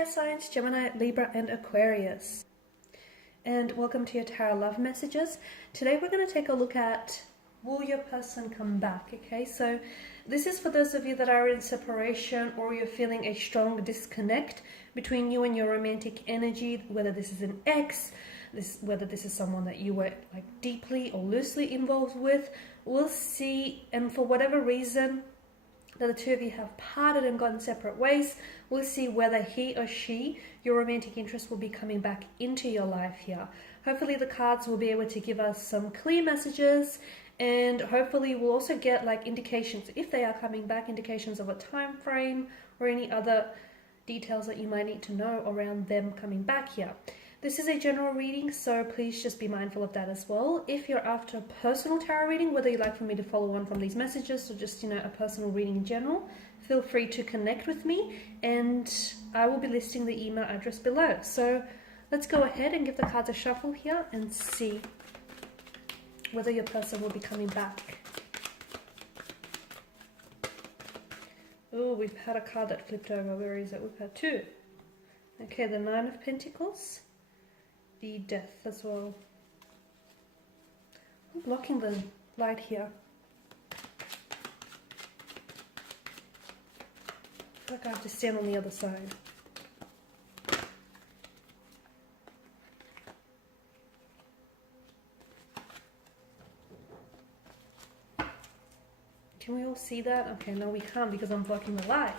fire signs, Gemini, Libra, and Aquarius. And welcome to your Tarot Love Messages. Today we're going to take a look at, will your person come back? Okay, so this is for those of you that are in separation or you're feeling a strong disconnect between you and your romantic energy, whether this is an ex, whether this is someone that you were like deeply or loosely involved with. We'll see, and for whatever reason that the two of you have parted and gone separate ways, we'll see whether he or she, your romantic interest, will be coming back into your life here. Hopefully the cards will be able to give us some clear messages, and hopefully we'll also get like indications, if they are coming back, indications of a time frame or any other details that you might need to know around them coming back here. This is a general reading, so please just be mindful of that as well. If you're after a personal tarot reading, whether you'd like for me to follow on from these messages or just, a personal reading in general, feel free to connect with me, and I will be listing the email address below. So let's go ahead and give the cards a shuffle here and see whether your person will be coming back. Oh, we've had a card that flipped over. Where is it? We've had two. Okay, the Nine of Pentacles. The Death as well. I'm blocking the light here. I feel like I have to stand on the other side. Can we all see that? Okay, no we can't because I'm blocking the light.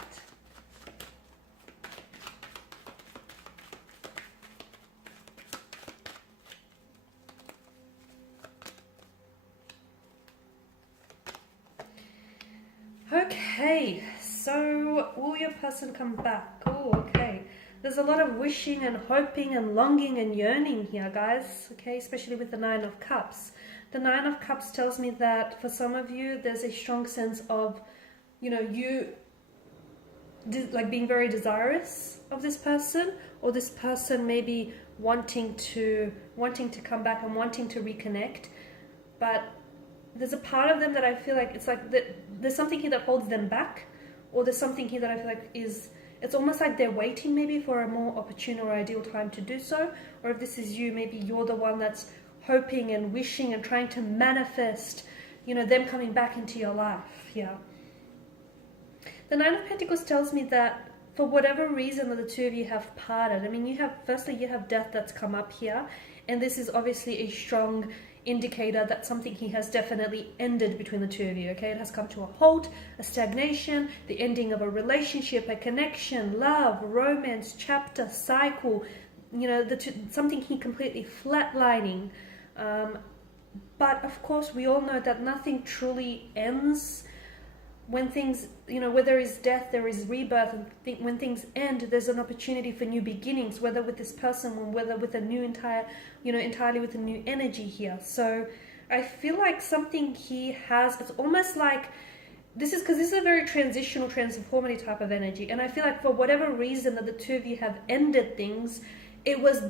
Okay, so will your person come back? Oh, okay. There's a lot of wishing and hoping and longing and yearning here, guys. Okay, especially with the Nine of Cups. The Nine of Cups tells me that for some of you, there's a strong sense of, you like being very desirous of this person, or this person maybe wanting to come back and wanting to reconnect, but there's a part of them that I feel like it's like there's something here that holds them back, or there's something here that I feel like it's almost like they're waiting maybe for a more opportune or ideal time to do so. Or if this is you, maybe you're the one that's hoping and wishing and trying to manifest, them coming back into your life. Yeah. The Nine of Pentacles tells me that for whatever reason that the two of you have parted, I mean, you have death that's come up here, and this is obviously a strong indicator that something here has definitely ended between the two of you. Okay, it has come to a halt, a stagnation, the ending of a relationship, a connection, love, romance, chapter, cycle, something here completely flatlining. But of course we all know that nothing truly ends. When things, where there is death, there is rebirth, and when things end, there's an opportunity for new beginnings, whether with this person or whether with a new entirely with a new energy here. So I feel like something he has, it's almost like, this is a very transitional, transformative type of energy. And I feel like for whatever reason that the two of you have ended things, it was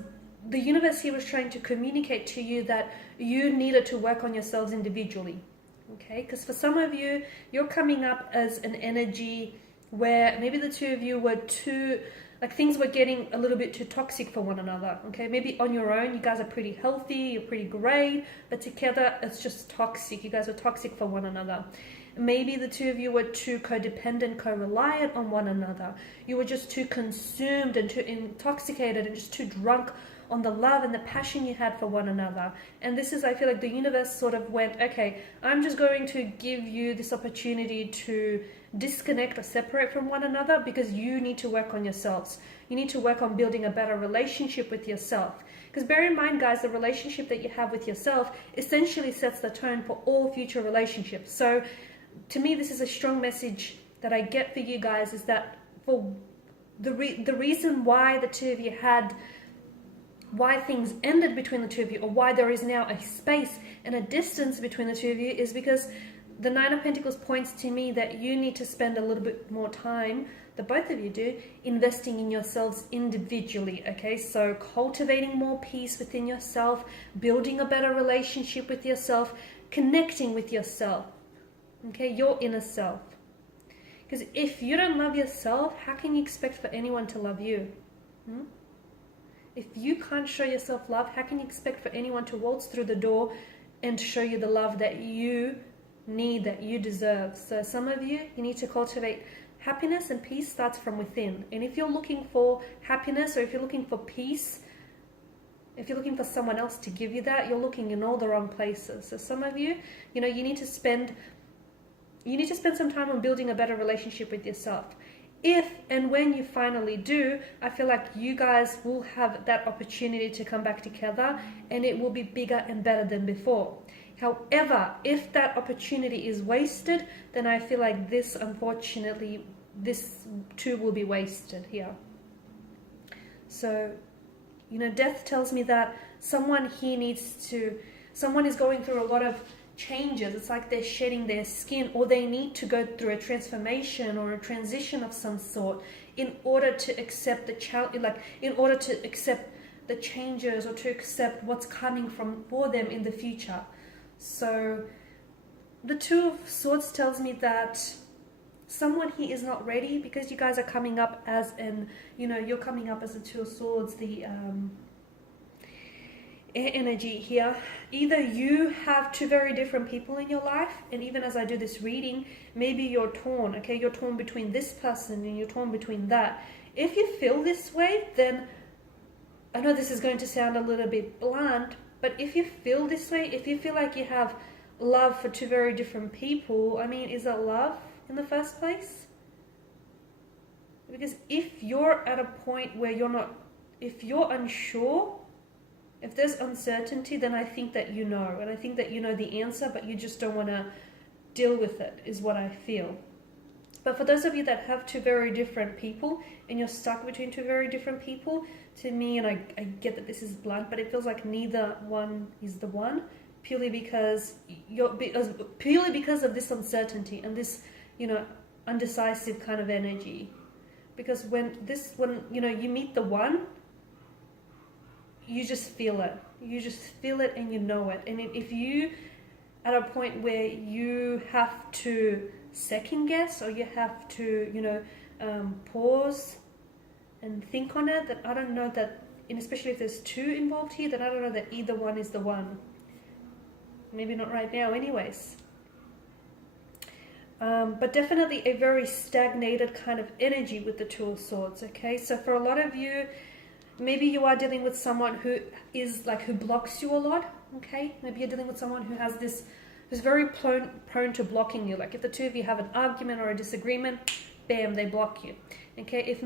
the universe here was trying to communicate to you that you needed to work on yourselves individually. Okay, because for some of you, you're coming up as an energy where maybe the two of you were things were getting a little bit too toxic for one another. Okay, maybe on your own, you guys are pretty healthy, you're pretty great, but together it's just toxic. You guys are toxic for one another. Maybe the two of you were too codependent, co-reliant on one another. You were just too consumed and too intoxicated and just too drunk on the love and the passion you had for one another. And this is, I feel like the universe sort of went, okay, I'm just going to give you this opportunity to disconnect or separate from one another because you need to work on yourselves. You need to work on building a better relationship with yourself. Because bear in mind, guys, the relationship that you have with yourself essentially sets the tone for all future relationships. So to me, this is a strong message that I get for you guys, is that for the reason why the two of you why things ended between the two of you, or why there is now a space and a distance between the two of you, is because the Nine of Pentacles points to me that you need to spend a little bit more time, that both of you do, investing in yourselves individually. Okay, so cultivating more peace within yourself, building a better relationship with yourself, connecting with yourself. Okay, your inner self. Because if you don't love yourself, how can you expect for anyone to love you? If you can't show yourself love, how can you expect for anyone to waltz through the door and show you the love that you need, that you deserve? So some of you need to cultivate happiness, and peace starts from within. And if you're looking for happiness, or if you're looking for peace, if you're looking for someone else to give you that, you're looking in all the wrong places. So some of you, you need to spend some time on building a better relationship with yourself. If and when you finally do, I feel like you guys will have that opportunity to come back together, and it will be bigger and better than before. However, if that opportunity is wasted, then I feel like this too will be wasted here. So, death tells me that someone is going through a lot of changes. It's like they're shedding their skin, or they need to go through a transformation or a transition of some sort in order to accept in order to accept the changes, or to accept what's coming for them in the future. So the Two of Swords tells me that someone here is not ready, because you guys are coming up as you're coming up as the Two of Swords, the air energy here. Either you have two very different people in your life, and even as I do this reading, maybe you're torn, okay? You're torn between this person and you're torn between that. If you feel this way, then I know this is going to sound a little bit blunt, but if you feel this way, if you feel like you have love for two very different people, I mean, is that love in the first place? Because if you're at a point where if you're unsure, if there's uncertainty, then I think that you know, and I think that you know the answer, but you just don't want to deal with it, is what I feel. But for those of you that have two very different people, and you're stuck between two very different people, to me, and I get that this is blunt, but it feels like neither one is the one, purely because of this uncertainty and this, undecisive kind of energy. Because when you meet the one, you just feel it. You just feel it and you know it. And if you at a point where you have to second guess, or you have to, pause and think on it, then I don't know that, and especially if there's two involved here, then I don't know that either one is the one. Maybe not right now anyways. But definitely a very stagnated kind of energy with the Two of Swords, okay? So for a lot of you, maybe you are dealing with someone who blocks you a lot, okay? Maybe you're dealing with someone who's very prone to blocking you. Like if the two of you have an argument or a disagreement, bam, they block you, okay? If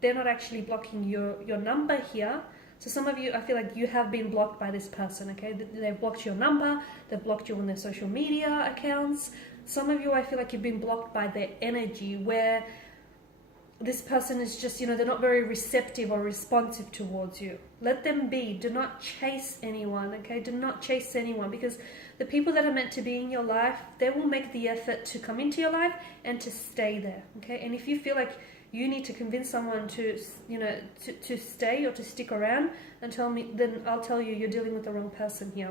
they're not actually blocking your number here, so some of you, I feel like you have been blocked by this person, okay? They've blocked your number, they've blocked you on their social media accounts. Some of you, I feel like you've been blocked by their energy, where this person is just, they're not very receptive or responsive towards you. Let them be. Do not chase anyone, okay? Do not chase anyone, because the people that are meant to be in your life, they will make the effort to come into your life and to stay there, okay? And if you feel like you need to convince someone to stay or to stick around, then I'll tell you, you're dealing with the wrong person here.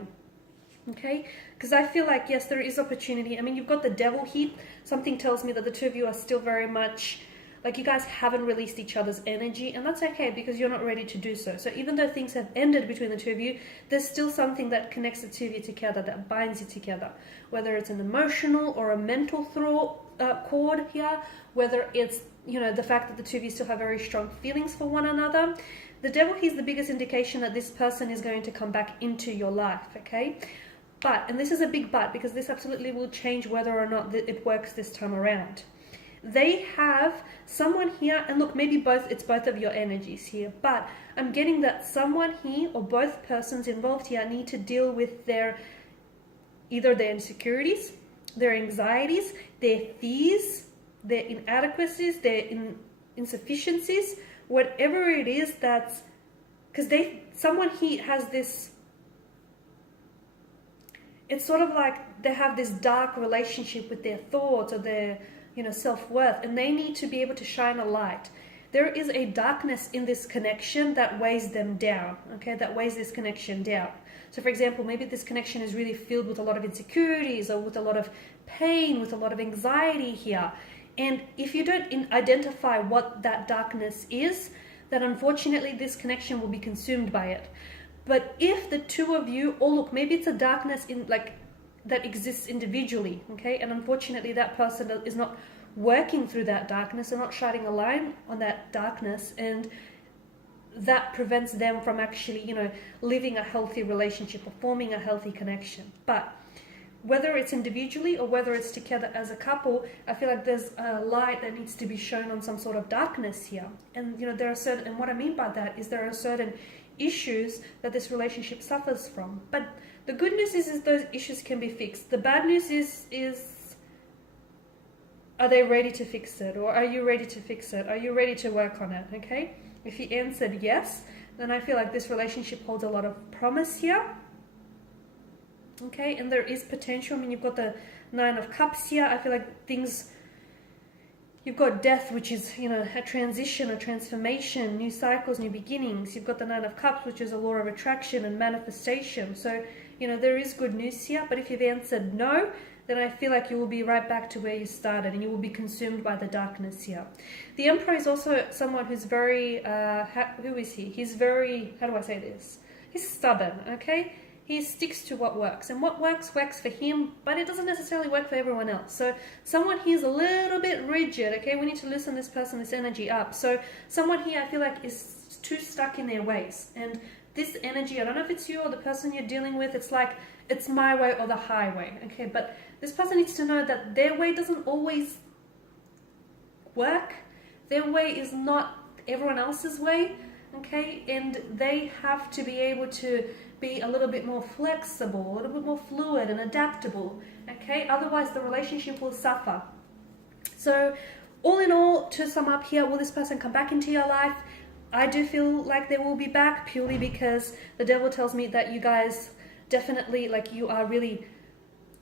Okay, because I feel like, yes, there is opportunity. I mean, you've got the Devil here. Something tells me that the two of you are still very much, like, you guys haven't released each other's energy, and that's okay, because you're not ready to do so. So even though things have ended between the two of you, there's still something that connects the two of you together, that binds you together. Whether it's an emotional or a mental cord here, whether it's, the fact that the two of you still have very strong feelings for one another. The Devil here is the biggest indication that this person is going to come back into your life, okay? But, and this is a big but, because this absolutely will change whether or not it works this time around. They have someone here, and look, maybe it's both of your energies here, but I'm getting that someone here, or both persons involved here, need to deal with either their insecurities, their anxieties, their fears, their inadequacies, their insufficiencies, whatever it is because someone here has this. It's sort of like they have this dark relationship with their thoughts or their, self-worth, and they need to be able to shine a light. There is a darkness in this connection that weighs them down, okay, that weighs this connection down. So for example, maybe this connection is really filled with a lot of insecurities, or with a lot of pain, with a lot of anxiety here. And if you don't identify what that darkness is, that unfortunately this connection will be consumed by it. But if the two of you, or look, maybe it's a darkness in like that exists individually, okay, and unfortunately that person is not working through that darkness and not shining a light on that darkness, and that prevents them from actually, you know, living a healthy relationship or forming a healthy connection. But whether it's individually or whether it's together as a couple, I feel like there's a light that needs to be shown on some sort of darkness here. And, you know, there are certain, and what I mean by that is there are certain issues that this relationship suffers from. But the good news is those issues can be fixed. The bad news is are they ready to fix it? Or are you ready to fix it? Are you ready to work on it? Okay? If you answered yes, then I feel like this relationship holds a lot of promise here. Okay, and there is potential. I mean, you've got the Nine of Cups here. I feel like things, you've got death, which is, you know, a transition, a transformation, new cycles, new beginnings. You've got the Nine of Cups, which is a law of attraction and manifestation. So, you know, there is good news here. But if you've answered no, then I feel like you will be right back to where you started and you will be consumed by the darkness here. The Emperor is also someone who's very, who is he? He's very, how do I say this? He's stubborn, okay? He sticks to what works, and what works for him, but it doesn't necessarily work for everyone else. So someone here is a little bit rigid, okay? We need to loosen this person, this energy up. So someone here I feel like is too stuck in their ways, and this energy, I don't know if it's you or the person you're dealing with, it's like, it's my way or the highway, okay? But this person needs to know that their way doesn't always work. Their way is not everyone else's way, okay? And they have to be able to be a little bit more flexible, a little bit more fluid and adaptable, okay? Otherwise the relationship will suffer. So all in all, to sum up here, will this person come back into your life? I do feel like they will be back, purely because the devil tells me that you guys definitely, like, you are really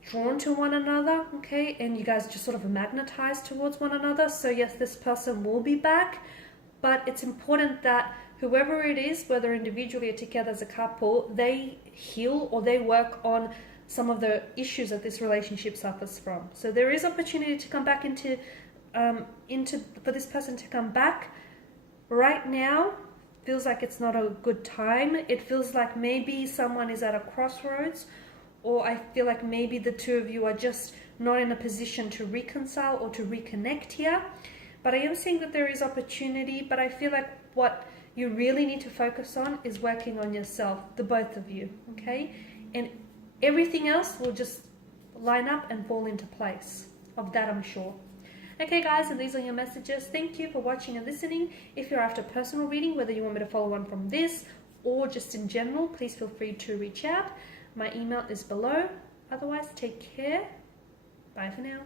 drawn to one another, okay? And you guys just sort of magnetize towards one another. So yes, this person will be back, but it's important that whoever it is, whether individually or together as a couple, they heal or they work on some of the issues that this relationship suffers from. So there is opportunity to come back into for this person to come back. Right now, feels like it's not a good time. It feels like maybe someone is at a crossroads, or I feel like maybe the two of you are just not in a position to reconcile or to reconnect here. But I am seeing that there is opportunity, but I feel like what you really need to focus on is working on yourself, the both of you, okay? And everything else will just line up and fall into place. Of that, I'm sure. Okay, guys, and these are your messages. Thank you for watching and listening. If you're after personal reading, whether you want me to follow on from this or just in general, please feel free to reach out. My email is below. Otherwise, take care. Bye for now.